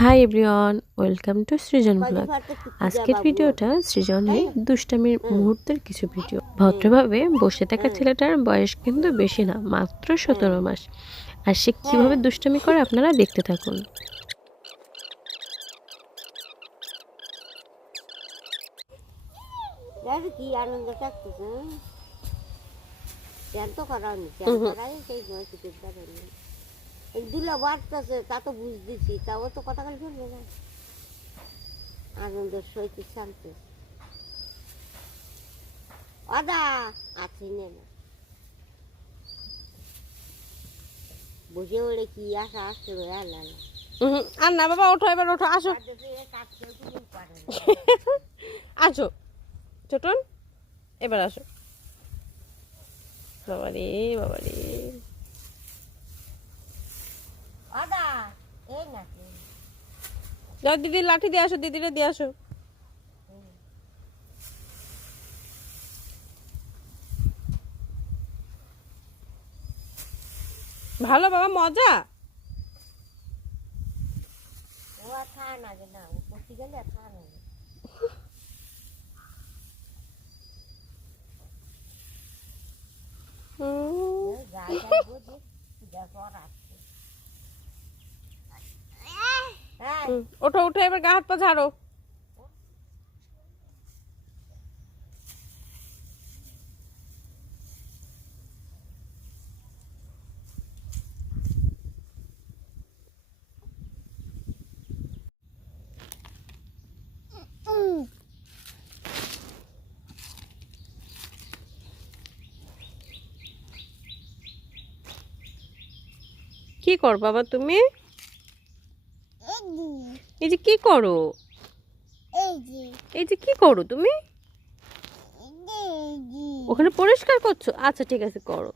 Hi everyone welcome to Srijan blog. আজকের ভিডিওটা সৃজনের দুষ্টামির মুহূর্তের কিছু ভিডিও। ভদ্রভাবে বসে থাকা ছেলেটার বয়স কিন্তু বেশি না মাত্র সতেরো মাস। আর সে কীভাবে দুষ্টামি করে আপনারা দেখতে থাকুন। কি আনন্দ থাকতেছে করা সেই দুলা বাড়তেছে তা তো বুঝতেছি তাও তো কথা কাল চলবে না। আনন্দের সহিত শান্তি। অদা আছি নে। না বসে ওড়ে কি আশা আসছে রে আল্লাহ। আর না বাবা ওঠো এবার ওঠো আসো। আসো। ছোটন এবার আসো। বাবা রে বাবা রে যাও দিদির লাঠি দিয়ে আসো দিদিরে দিয়ে আসো। ভালো বাবা মজা? হুম, যা যা বুঝি যা পর আসছে হ্যাঁ হুম, ওঠো ওঠো এবার গা হাত পা ঝাড়ো। কি কর বাবা তুমি? এই যে কি করো? এই যে। কি করো তুমি? ওখানে পরিষ্কার করছ? আচ্ছা ঠিক আছে করো।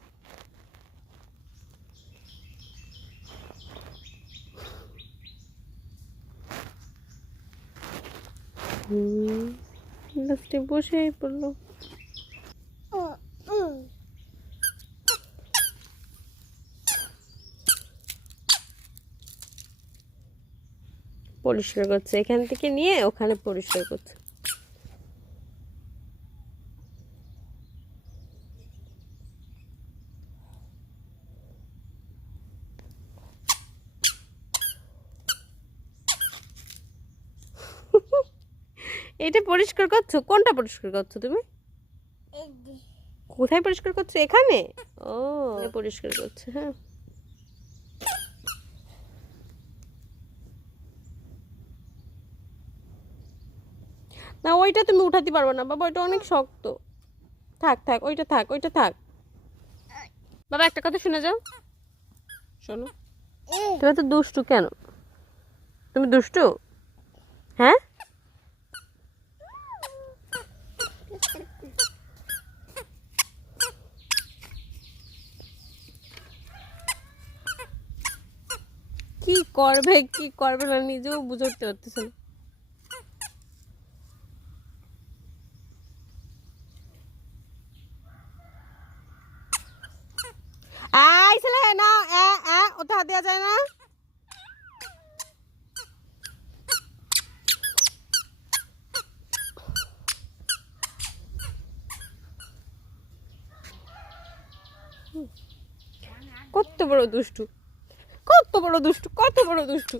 হুম লাস্টে বসেই পড়ল। পরিষ্কার করছে। এখান থেকে নিয়ে ওখানে পরিষ্কার করছে। এটা পরিষ্কার করছ? কোনটা পরিষ্কার করছ তুমি? কোথায় পরিষ্কার করছ? এখানে? ও পরিষ্কার করছে হ্যাঁ। না, ওইটা তুমি উঠাতে পারবে না। বাবা, ওইটা অনেক শক্ত। থাক থাক, ওইটা থাক ওইটা থাক। বাবা, একটা কথা শুনে যাও। শোনো। তুমি তো দুষ্টু কেন? তুমি দুষ্টু? হ্যাঁ? কি করবে কি করবে না, নিজেও বুঝে উঠতে পারতেছে না। ওটা হাত দেওয়া যায় না? কত বড় দুষ্টু কত বড় দুষ্টু কত বড় দুষ্টু।